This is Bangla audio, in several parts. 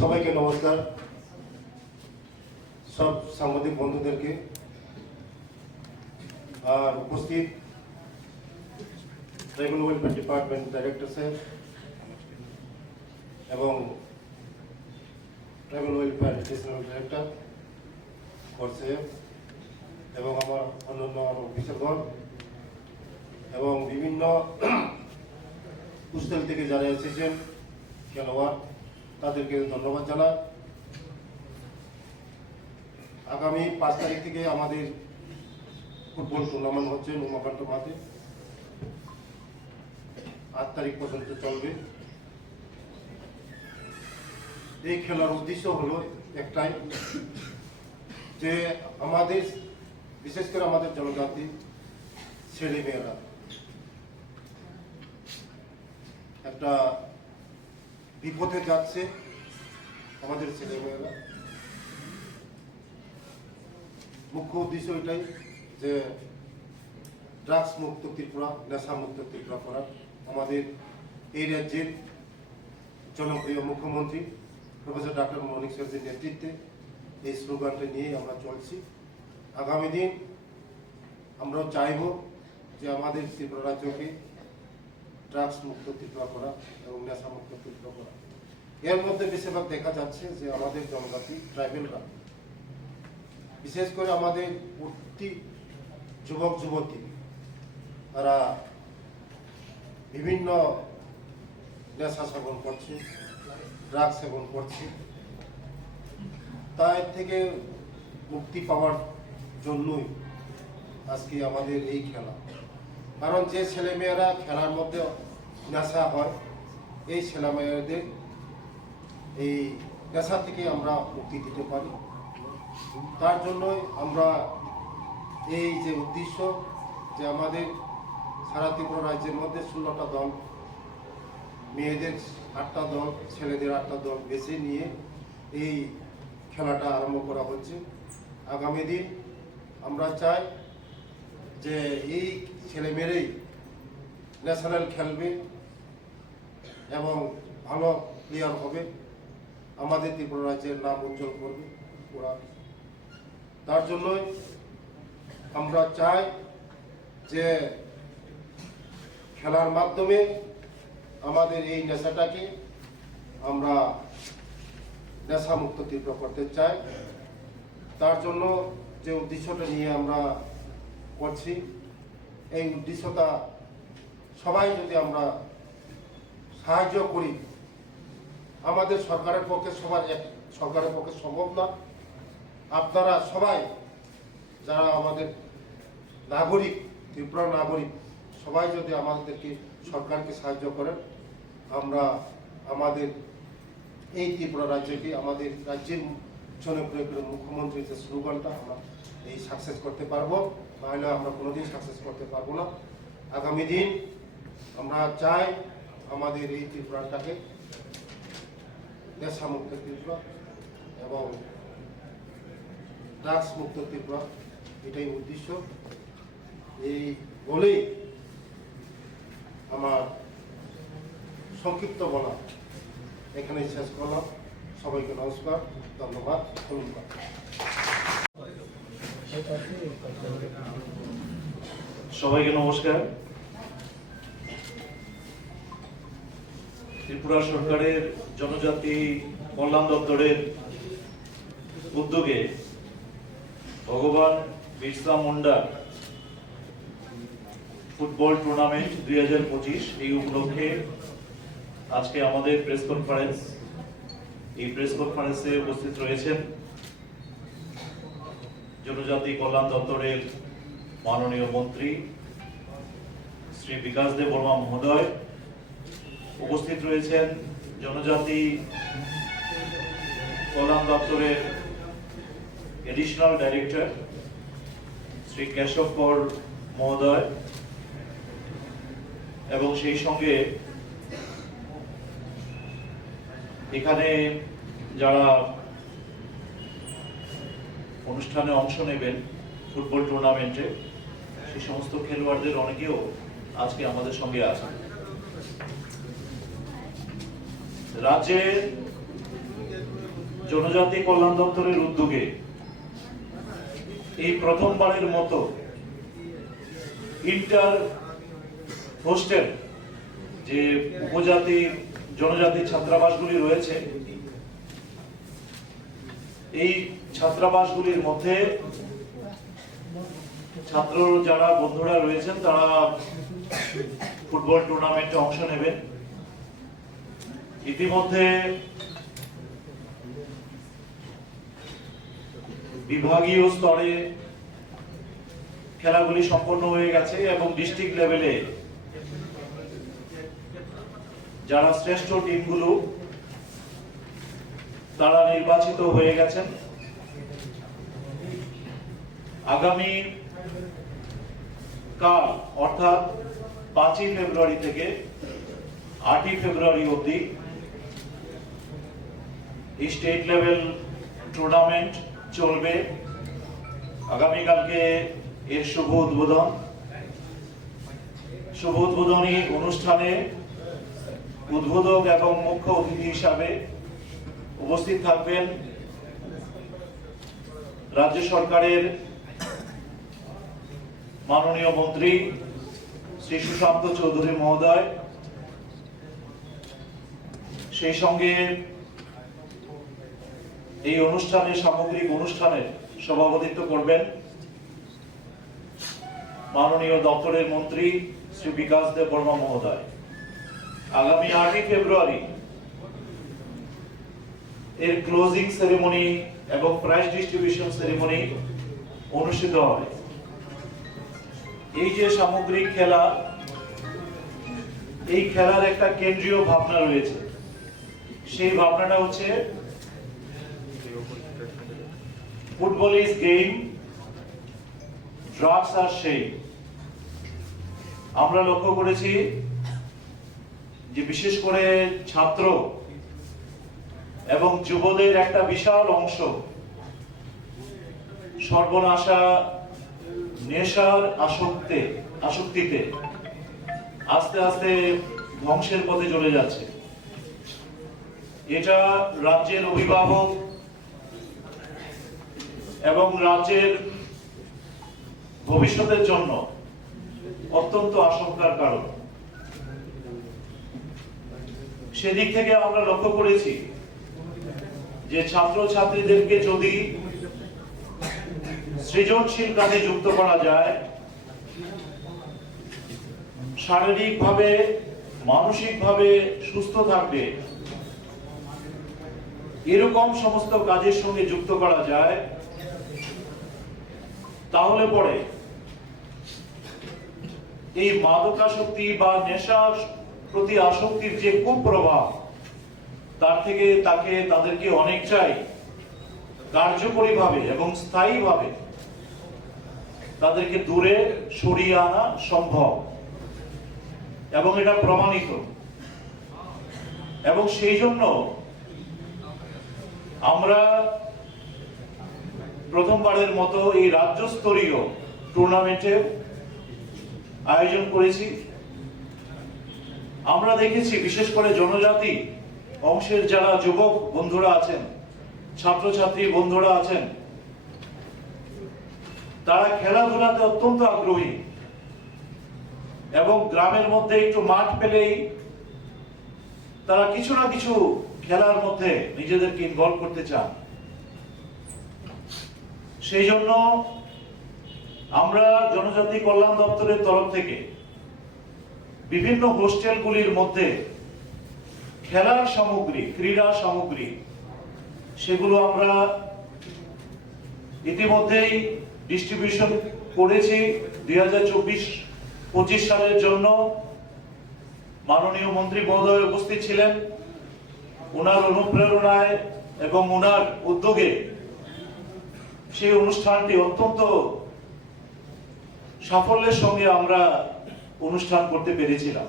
সবাইকে নমস্কার। সব সাংবাদিক বন্ধুদেরকে। আর উপস্থিত ট্রাইবাল ওয়েলফেয়ার ডিপার্টমেন্ট ডাইরেক্টর সাহেব এবং ট্রাইবাল ওয়েলফেয়ার এডিশনাল ডাইরেক্টর সাহেব এবং আমার অন্যান্য অফিসারগণ এবং বিভিন্ন কুস্তেল থেকে যারা এসেছেন, খেলোয়াড় তাদেরকে ধন্যবাদ জানাই। আগামী পাঁচ তারিখ থেকে আমাদের ফুটবল টুর্নামেন্ট হচ্ছে উমাকান্ত মাঠে। আট তারিখ পর্যন্ত চলবে। এই খেলার উদ্দেশ্য হলো একটাই, যে আমাদের, বিশেষ করে আমাদের জনজাতি, ছেলেমেয়েরা। একটা বিপথে যাচ্ছে আমাদের ছেলেমেয়েরা মুখ্য উদ্দেশ্য এটাই যে ড্রাগস মুক্ত ত্রিপুরা, নেশা মুক্ত ত্রিপুরা করা আমাদের এই রাজ্যের জনপ্রিয় মুখ্যমন্ত্রী, প্রফেসর ডাক্তার মনিক সরজির নেতৃত্বে এই স্লোগানটা নিয়ে আমরা চলছি। আগামী দিন আমরাও চাইব যে আমাদের ত্রিপুরা রাজ্যকে ড্রাগস মুক্ত ত্রিপুরা করা এবং নেশা মুক্ত ত্রিপুরা করা। এর মধ্যে বেশিরভাগ দেখা যাচ্ছে যে আমাদের জনজাতি ট্রাইবেলরা বিশেষ করে আমাদের উঠতি যুবক, যুবতী। তারা বিভিন্ন নেশা সেবন করছে ড্রাগ সেবন করছে। তার থেকে মুক্তি পাওয়ার জন্যই আজকে আমাদের এই খেলা। কারণ যে ছেলেমেয়েরা খেলার মধ্যে নেশা হয়, এই ছেলেমেয়েদের এই নেশা থেকে আমরা মুক্তি দিতে পারি। তার জন্যই আমরা এই যে উদ্দেশ্য যে আমাদের সারা ত্রিপুরা রাজ্যের মধ্যে ষোলোটা দল, মেয়েদের আটটা দল, ছেলেদের আটটা দল বেছে নিয়ে এই খেলাটা আরম্ভ করা হচ্ছে। আগামী দিন আমরা চাই যে এই ছেলেমেয়েরাই ন্যাশনাল খেলবে এবং ভালো প্লেয়ার হবে। আমাদের ত্রিপুরা রাজ্যের নাম উজ্জ্বল করবে ওরা। তার জন্যই আমরা চাই যে খেলার মাধ্যমে আমাদের এই নেশাটাকে আমরা নেশামুক্ত তীব্র করতে চাই। তার জন্য যে উদ্দেশ্যটা নিয়ে আমরা করছি, এই উদ্দেশ্যটা সবাই যদি আমরা সাহায্য করি আমাদের সরকারের পক্ষে সবার এক, সরকারের পক্ষে সম্ভব না। আপনারা সবাই, যারা আমাদের নাগরিক, ত্রিপুরা নাগরিক, সবাই যদি আমাদেরকে, সরকারকে সাহায্য করেন, আমরা আমাদের এই ত্রিপুরা রাজ্যকে, আমাদের রাজ্যের জনপ্রিয় করে মুখ্যমন্ত্রীর যে স্লোগানটা আমরা এই সাকসেস করতে পারব নাহলে আমরা কোনোদিন সাকসেস করতে পারব না। আগামী দিন আমরা চাই আমাদের এই ত্রিপুরাটাকে নেশামুক্ত ত্রিপুরা এবং ড্রাগস মুক্ত ত্রিপুরা এটাই উদ্দেশ্য। এই বলেই আমার সংক্ষিপ্ত বলা এখানেই শেষ করলাম। সবাইকে নমস্কার, ধন্যবাদ ধন্যবাদ। সবাইকে নমস্কার। ত্রিপুরা সরকারের জনজাতি কল্যাণ দপ্তরের উদ্যোগে ভগবান বিরসা মুন্ডা ফুটবল টুর্নামেন্ট দুই হাজার পঁচিশ এই উপলক্ষে আজকে আমাদের প্রেস কনফারেন্স। এই প্রেস কনফারেন্সে উপস্থিত রয়েছেন জনজাতি কল্যাণ দপ্তরের মাননীয় মন্ত্রী শ্রী বিকাশ দেব বর্মা মহোদয়। উপস্থিত রয়েছেন জনজাতি কল্যাণ দপ্তরের এডিশনাল ডাইরেক্টর শ্রী কেশব কর মহোদয়, এবং সেই সঙ্গে এখানে যারা অনুষ্ঠানে অংশ নেবেন ফুটবল টুর্নামেন্টে, সেই সমস্ত খেলোয়াড়দের অনেকেও আজকে আমাদের সঙ্গে আছেন। রাজ্যে জনজাতি কল্যাণ দপ্তরের উদ্যোগে এই প্রথমবারের মতো ইন্টার হোস্টেল যে উপজাতি জনজাতি ছাত্রাবাসগুলি রয়েছে, এই ছাত্রাবাসগুলির মধ্যে ছাত্র যারা বন্ধুরা রয়েছেন তারা ফুটবল টুর্নামেন্টে অংশ নেবেন। ইতিমধ্যে বিভাগীয় স্তরে খেলাগুলি সম্পন্ন হয়ে গেছে এবং ডিস্ট্রিক্ট লেভেলে যারা শ্রেষ্ঠ টিমগুলো, তারা নির্বাচিত হয়ে গেছেন। আগামী কাল, অর্থাৎ পাঁচই ফেব্রুয়ারি থেকে আটই ফেব্রুয়ারি অবধি স্টেট লেভেল টুর্নামেন্ট চলবে। আগামীকালকে এর শুভ উদ্বোধন। শুভ উদ্বোধনী অনুষ্ঠানে উদ্বোধক এবং মুখ্য অতিথি হিসাবে উপস্থিত থাকবেন রাজ্য সরকারের মাননীয় মন্ত্রী শ্রী সুশান্ত চৌধুরী মহোদয়। সেই সঙ্গে এই অনুষ্ঠানের, সামগ্রিক অনুষ্ঠানের সভাপতিত্ব করবেন মাননীয় দপ্তরের মন্ত্রী শ্রী বিকাশ দেব বর্মা মহোদয়। আগামী আটই ফেব্রুয়ারি এর ক্লোজিং সেরেমনি এবং প্রাইজ ডিস্ট্রিবিউশন সেরেমনি অনুষ্ঠিত হবে। এই যে সামগ্রিক খেলা, এই খেলার একটা কেন্দ্রীয় ভাবনা রয়েছে। সেই ভাবনাটা হচ্ছে ফুটবল ইজ গেম ড্রাগস আর সেই আমরা লক্ষ্য করেছি যে বিশেষ করে ছাত্র এবং যুবদের একটা বিশাল অংশ সর্বনাশা, নেশার আসক্তে, আসক্তিতে আস্তে আস্তে ধ্বংসের পথে চলে যাচ্ছে। এটা রাজ্যের অভিভাবক এবং রাজ্যের ভবিষ্যতের জন্য অত্যন্ত আশঙ্কার কারণ। সেদিক থেকে আমরা লক্ষ্য করেছি যে ছাত্র ছাত্রীদেরকে যদি সৃজনশীল কাজে যুক্ত করা যায়, শারীরিকভাবে, মানসিকভাবে সুস্থ থাকবে, এরকম সমস্ত কাজের সঙ্গে যুক্ত করা যায় তাহলে পরে এই মাদকাসক্তি বা নেশার প্রতি আসক্তির যে কুপ্রভাব, তার থেকে তাকে তাদেরকে অনেকটাই কার্যকরীভাবে এবং স্থায়ীভাবে তাদেরকে দূরে সরিয়ে আনা সম্ভব এবং এটা প্রমাণিত। এবং সেই জন্য আমরা প্রথমবারের মতো এই রাজ্যস্তরীয় টুর্নামেন্টে আয়োজন করেছি। আমরা দেখেছি, বিশেষ করে জনজাতি, অংশের যারা যুবক বন্ধুরা আছেন, ছাত্রছাত্রী বন্ধুরা আছেন, তারা খেলাধুলাতে অত্যন্ত আগ্রহী এবং গ্রামের মধ্যে একটু মাঠ পেলেই তারা কিছু না কিছু খেলার মধ্যে নিজেদেরকে ইনভলভ করতে চান। সেই জন্য আমরা জনজাতি কল্যাণ দপ্তরের তরফ থেকে বিভিন্ন হোস্টেলগুলির মধ্যে খেলার সামগ্রী ক্রীড়া সামগ্রী, সেগুলো আমরা ইতিমধ্যেই ডিস্ট্রিবিউশন করেছি দুই হাজার চব্বিশ পঁচিশ সালের জন্য। মাননীয় মন্ত্রী মহোদয় উপস্থিত ছিলেন। ওনার অনুপ্রেরণায় এবং ওনার উদ্যোগে সেই অনুষ্ঠানটি অত্যন্ত সাফল্যের সঙ্গে আমরা অনুষ্ঠান করতে পেরেছিলাম।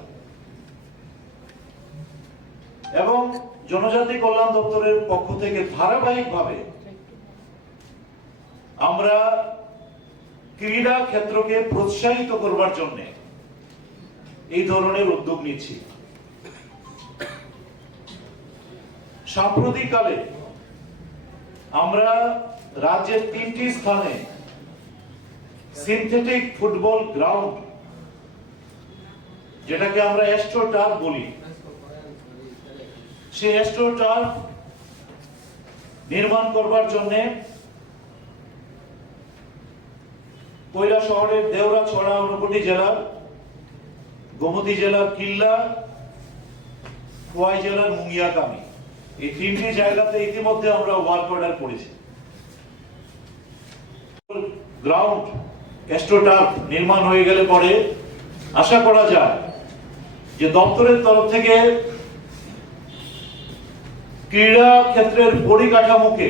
এবং জনজাতি কল্যাণ দপ্তরের পক্ষ থেকে ধারাবাহিকভাবে আমরা ক্রীড়া ক্ষেত্রকে প্রোৎসাহিত করবার জন্য এই ধরনের উদ্যোগ নিচ্ছি। সাম্প্রতিককালে আমরা রাজ্যের তিনটি স্থানে সিনথেটিক ফুটবল গ্রাউন্ড যেটাকে আমরা অ্যাস্ট্রো টার্ফ বলি। সেই অ্যাস্ট্রো টার্ফ নির্মাণ করবার জন্য কৈলা শহরের দেওরা, ছড়া ঊনকোটি জেলার, গোমতী জেলার কিল্লা, খোয়াই জেলার মুঙ্গিয়াকামি। এই তিনটি জায়গাতে ইতিমধ্যে আমরা ওয়ার্ক অর্ডার করেছি। গ্রাউন্ড অ্যাস্ট্রোটার্ফ নির্মাণ হয়ে গেলে পরে আশা করা যায় যে দপ্তরের তরফ থেকে ক্রীড়া ক্ষেত্রের পরিকাঠামোকে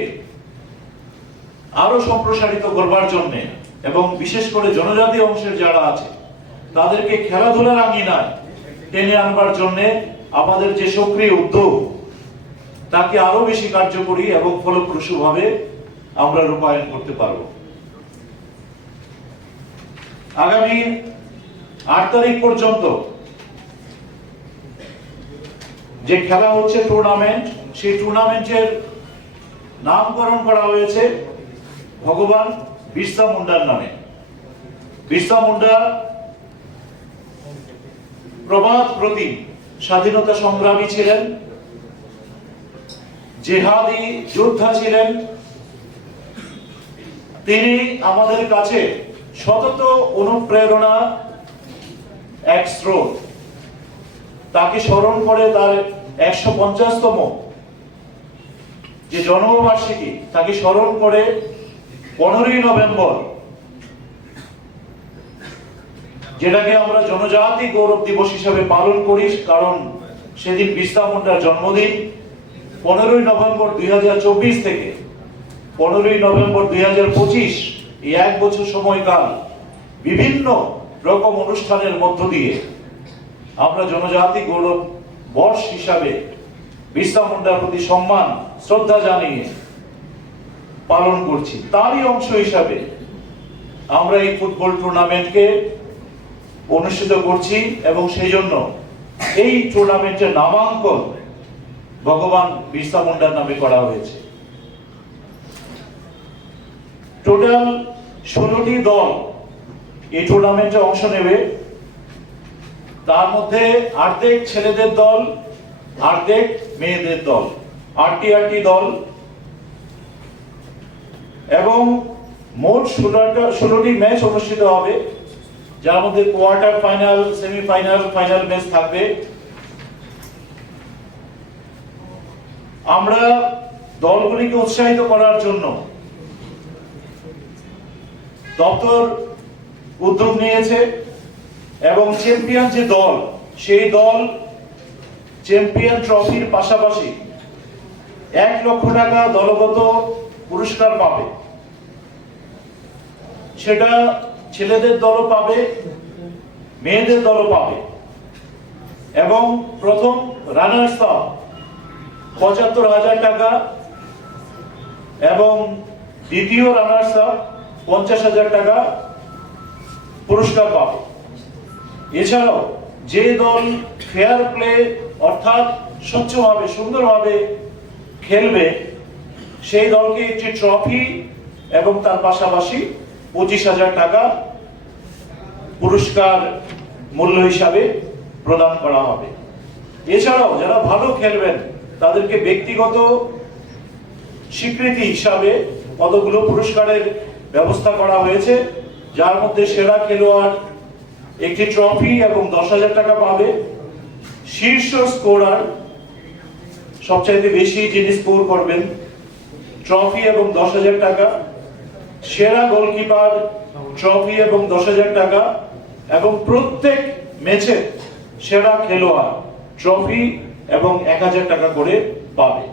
আরও সম্প্রসারিত করবার জন্য এবং বিশেষ করে জনজাতি অংশের যারা আছে, তাদেরকে খেলাধুলার আঙ্গিনায় টেনে আনবার জন্য আমাদের যে সক্রিয় উদ্যোগ তাকে আরও বেশি কার্যকরী এবং ফলপ্রসূভাবে আমরা রূপায়ণ করতে পারব। আগামী আট তারিখ পর্যন্ত যে খেলা হচ্ছে টুর্নামেন্ট সেই টুর্নামেন্টের নামকরণ করা হয়েছে ভগবান বিরসা মুন্ডার নামে। বিরসা মুন্ডা প্রবাদ প্রতি স্বাধীনতা সংগ্রামী ছিলেন। জেহাদি যোদ্ধা ছিলেন। তিনি আমাদের কাছে সতত অনুপ্রেরণা, এক স্রোত। তাকে স্মরণ করে তার একশো পঞ্চাশতম যে জন্মবার্ষিকী, তাকে স্মরণ করে পনেরোই নভেম্বর, যেটাকে আমরা জনজাতি গৌরব দিবস হিসাবে পালন করি, কারণ সেদিন বিরসা মুন্ডার জন্মদিন। পনেরোই নভেম্বর দুই হাজার চব্বিশ থেকে পনেরোই নভেম্বর দুই হাজার পঁচিশ এই এক বছর সময়কাল বিভিন্ন রকম অনুষ্ঠানের মধ্য দিয়ে আমরা জনজাতি গৌরব বর্ষ হিসাবে বিরসা প্রতি সম্মান, শ্রদ্ধা জানিয়ে পালন করছি। তারই অংশ হিসাবে আমরা এই ফুটবল টুর্নামেন্টকে অনুষ্ঠিত করছি এবং সেই জন্য এই টুর্নামেন্টের নামাঙ্কন ভগবান বিরসা মুন্ডার নামে করা হয়েছে। টোটাল ষোলোটি দল এই টুর্নামেন্টে অংশ নেবে। তার মধ্যে আর্ধেক ছেলেদের দল আর্ধেক মেয়েদের দল, আটটি আটটি দল। এবং মোট ষোলোটা ষোলোটি ম্যাচ অনুষ্ঠিত হবে, যার মধ্যে quarter final semifinal final match থাকবে। আমরা দলগুলিকে উৎসাহিত করার জন্য দপ্তর উদ্যোগ নিয়েছে এবং চ্যাম্পিয়ন যে দল, সেই দল চ্যাম্পিয়ন ট্রফির পাশাপাশি এক লক্ষ টাকা দলগত পুরস্কার পাবে। সেটা ছেলেদের দলও পাবে, মেয়েদের দলও পাবে এবং প্রথম রানার্স আপ পঁচাত্তর হাজার টাকা এবং দ্বিতীয় রানার্স আপ পঞ্চাশ হাজার টাকা পুরস্কার পাবে। এছাড়াও যে দল ফেয়ার প্লে অর্থাৎ স্বচ্ছভাবে, সুন্দরভাবে খেলবে, সেই দলকে একটি ট্রফি এবং তার পাশাপাশি পঁচিশ হাজার টাকা পুরস্কার মূল্য হিসাবে প্রদান করা হবে। এছাড়াও যারা ভালো খেলবেন তাদেরকে ব্যক্তিগত স্বীকৃতি হিসাবে কতগুলো পুরস্কারের ব্যবস্থা করা হয়েছে, যার মধ্যে সেরা খেলোয়াড় একটি ট্রফি এবং দশ হাজার টাকা পাবে। শীর্ষ স্কোরার সবচাইতে বেশি যিনি স্কোর করবেন, ট্রফি এবং দশ হাজার টাকা। সেরা গোলকিপার, ট্রফি এবং দশ হাজার টাকা। এবং প্রত্যেক ম্যাচে সেরা খেলোয়াড়, ট্রফি এবং এক হাজার টাকা করে পাবে।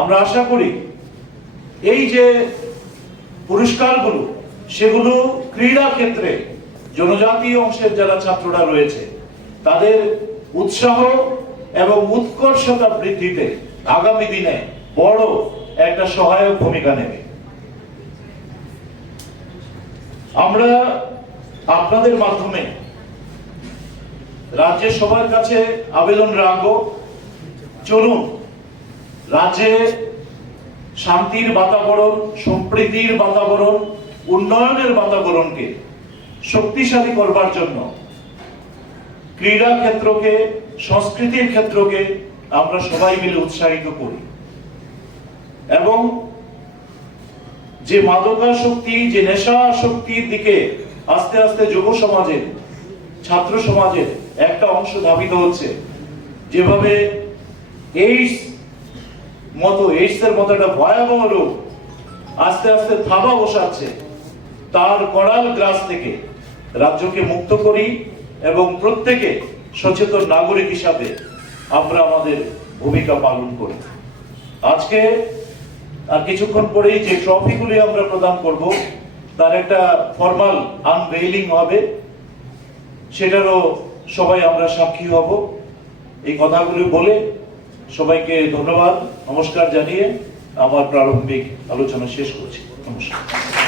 আমরা আশা করি এই যে পুরস্কারগুলো, সেগুলো ক্রীড়া ক্ষেত্রে জনজাতীয় অংশের যারা ছাত্ররা রয়েছে, তাদের উৎসাহ এবং উৎকর্ষতা বৃদ্ধিতে আগামী দিনে বড় একটা সহায়ক ভূমিকা নেবে। আমরা আপনাদের মাধ্যমে রাজ্যের সবার কাছে আবেদন রাখব। চলুন, রাজ্যে শান্তির বাতাবরণ, সম্প্রীতির বাতাবরণ, উন্নয়নের বাতাবরণকে শক্তিশালী করবার জন্য ক্রীড়া ক্ষেত্রকে, সংস্কৃতির ক্ষেত্রকে আমরা সবাই মিলে উৎসাহিত করি। এবং যে মাদকাসক্তি, যে নেশা শক্তির দিকে আস্তে আস্তে যুব সমাজের, ছাত্র সমাজের একটা অংশ ধাবিত হচ্ছে। যেভাবে এইডস মতো এইডস এর মতো একটা ভয়াবহ রোগ আস্তে আস্তে থাবা বসাচ্ছে, তার কড়াল গ্রাস থেকে রাজ্যকে মুক্ত করি এবং প্রত্যেকে সচেতন নাগরিক হিসাবে আমরা আমাদের ভূমিকা পালন করি। আজকে আর কিছুক্ষণ পরেই যে ট্রফিগুলি আমরা প্রদান করব, তার একটা ফর্মাল আনভেইলিং হবে। সেটারও সবাই আমরা সাক্ষী হব। এই কথাগুলি বলে সবাইকে ধন্যবাদ, নমস্কার জানিয়ে আমার প্রারম্ভিক আলোচনা শেষ করছি। নমস্কার।